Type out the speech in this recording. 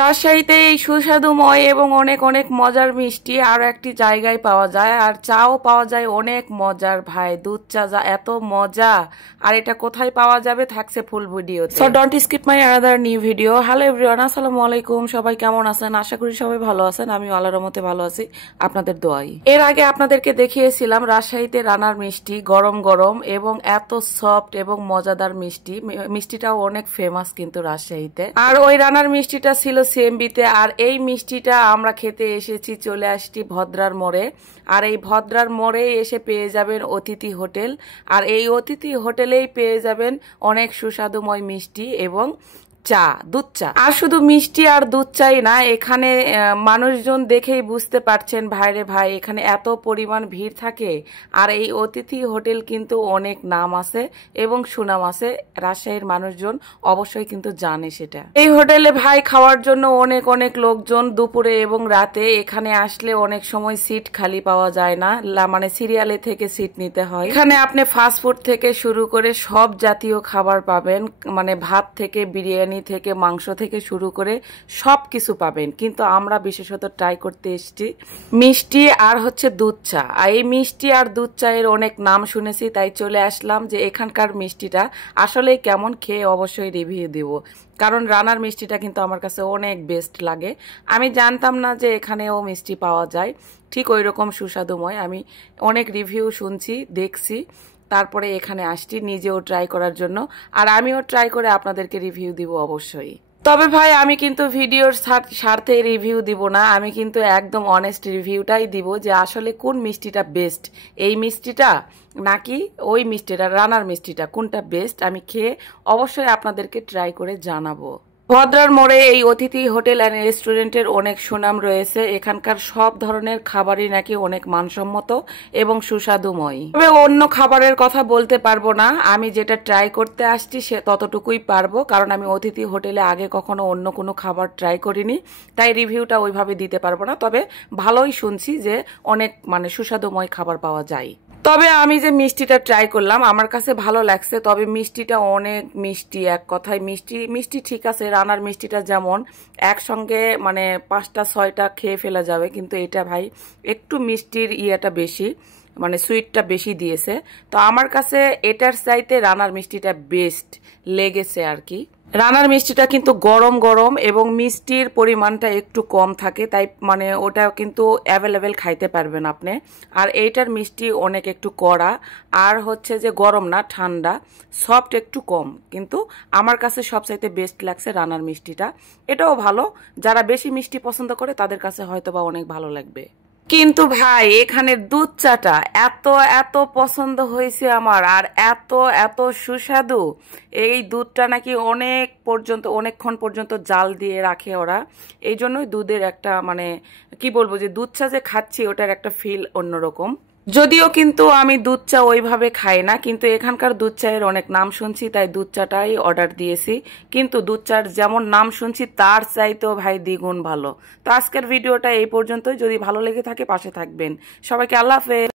রাজশাহীতে এই সুস্বাদুময় এবং অনেক অনেক মজার মিষ্টি আরো একটি জায়গায় পাওয়া যায়, আর চাও পাওয়া যায় অনেক মজার ভাই। দুধ চা যা এত মজা, আর এটা কোথায় পাওয়া যাবে থাকছে ফুল ভিডিওতে। So don't skip my another new video. Hello everyone, আসসালামু আলাইকুম। সবাই কেমন আছেন? আশা করি সবাই ভালো আছেন। আমি আল্লাহর রহমতে ভালো আছি, আপনাদের দোয়াই। এর আগে আপনাদেরকে দেখিয়েছিলাম রাজশাহীতে রানার মিষ্টি, গরম গরম এবং এত সফট এবং মজাদার মিষ্টি। মিষ্টিটাও অনেক ফেমাস কিন্তু রাজশাহীতে। আর ওই রানার মিষ্টিটা ছিল সিএমবিতে, আর এই মিষ্টিটা আমরা খেতে এসেছি, চলে আসছি ভদ্রার মোড়ে। আর এই ভদ্রার মোড়ে এসে পেয়ে যাবেন অতিথি হোটেল, আর এই অতিথি হোটেলেই পেয়ে যাবেন অনেক সুস্বাদুময় মিষ্টি এবং চা, দুধ চা। আর শুধু মিষ্টি আর দুধ চাই না, এখানে মানুষজন দেখেই বুঝতে পারছেন ভাইরে ভাই, এখানে এত পরিমাণ ভিড় থাকে। আর এই অতিথি হোটেল কিন্তু অনেক নাম আছে এবং সুনাম আছে, রাজশাহীর মানুষজন অবশ্যই কিন্তু জানে সেটা। এই হোটেলে ভাই খাওয়ার জন্য অনেক অনেক লোকজন, দুপুরে এবং রাতে এখানে আসলে অনেক সময় সিট খালি পাওয়া যায় না, মানে সিরিয়ালে থেকে সিট নিতে হয়। এখানে আপনি ফাস্ট ফুড থেকে শুরু করে সব জাতীয় খাবার পাবেন, মানে ভাত থেকে বিরিয়ানি থেকে মাংস থেকে শুরু করে সবকিছু পাবেন। কিন্তু আমরা বিশেষত ট্রাই করতে এসেছি মিষ্টি আর হচ্ছে দুধ চা। আর এই মিষ্টি আর দুধ চায়ের অনেক নাম শুনেছি, তাই চলে আসলাম যে এখানকার মিষ্টিটা আসলে কেমন, খেয়ে অবশ্যই রিভিউ দিব। কারণ রানার মিষ্টিটা কিন্তু আমার কাছে অনেক বেস্ট লাগে। আমি জানতাম না যে এখানেও মিষ্টি পাওয়া যায় ঠিক ওই রকম সুস্বাদুময়। আমি অনেক রিভিউ শুনছি, দেখছি, তারপরে এখানে আসছি নিজেও ট্রাই করার জন্য। আর আমিও ট্রাই করে আপনাদেরকে রিভিউ দিব অবশ্যই। তবে ভাই আমি কিন্তু ভিডিওর স্বার্থে রিভিউ দিব না, আমি কিন্তু একদম অনেস্ট রিভিউটাই দিব যে আসলে কোন মিষ্টিটা বেস্ট, এই মিষ্টিটা নাকি ওই মিষ্টিটা, রানার মিষ্টিটা, কোনটা বেস্ট আমি খেয়ে অবশ্যই আপনাদেরকে ট্রাই করে জানাবো। ভদ্রার মোড়ে এই অতিথি হোটেল অ্যান্ড রেস্টুরেন্টের অনেক সুনাম রয়েছে। এখানকার সব ধরনের খাবারই নাকি অনেক মানসম্মত এবং সুস্বাদুময়। তবে অন্য খাবারের কথা বলতে পারবো না, আমি যেটা ট্রাই করতে আসছি সে ততটুকুই পারবো, কারণ আমি অতিথি হোটেলে আগে কখনো অন্য কোনো খাবার ট্রাই করিনি, তাই রিভিউটা ওইভাবে দিতে পারবো না। তবে ভালোই শুনছি যে অনেক মানে সুস্বাদুময় খাবার পাওয়া যায়। তবে আমি যে মিষ্টিটা ট্রাই করলাম আমার কাছে ভালো লাগছে, তবে মিষ্টিটা অনেক মিষ্টি। এক কথায় মিষ্টি মিষ্টি ঠিক আছে, রানার মিষ্টিটা যেমন একসঙ্গে মানে 5টা 6টা খেয়ে ফেলা যাবে, কিন্তু এটা ভাই একটু মিষ্টির ইয়েটা বেশি, মানে সুইটটা বেশি দিয়েছে। তো আমার কাছে এটার চাইতে রানার মিষ্টিটা বেস্ট লেগেছে আর কি। রানার মিষ্টিটা কিন্তু গরম গরম এবং মিষ্টির পরিমাণটা একটু কম থাকে, তাই মানে ওটা কিন্তু অ্যাভেলেবেল খাইতে পারবেন আপনি। আর এইটার মিষ্টি অনেক একটু কড়া, আর হচ্ছে যে গরম না, ঠান্ডা, সফট একটু কম। কিন্তু আমার কাছে সবচাইতে বেস্ট লাগছে রানার মিষ্টিটা। এটাও ভালো, যারা বেশি মিষ্টি পছন্দ করে তাদের কাছে হয়তো বা অনেক ভালো লাগবে। কিন্তু ভাই এখানের দুধ চাটা এত এত পছন্দ হয়েছে আমার, আর এত এত সুস্বাদু। এই দুধটা নাকি অনেকক্ষণ পর্যন্ত জাল দিয়ে রাখে ওরা, এই জন্যই দুধের একটা মানে কি বলবো, যে দুধ চা যে খাচ্ছি ওটার একটা ফিল অন্যরকম। যদিও কিন্তু আমি দুধ চা ওইভাবে খাই না, কিন্তু এখানকার দুধ চায়ের অনেক নাম শুনছি, তাই দুধ চাটাই অর্ডার দিয়েছি। কিন্তু দুধ চার যেমন নাম শুনছি তার চাইতেও ভাই দ্বিগুণ ভালো। তো আজকের ভিডিওটা এই পর্যন্তই। যদি ভালো লেগে থাকে পাশে থাকবেন। সবাইকে আল্লাহ হাফেজ।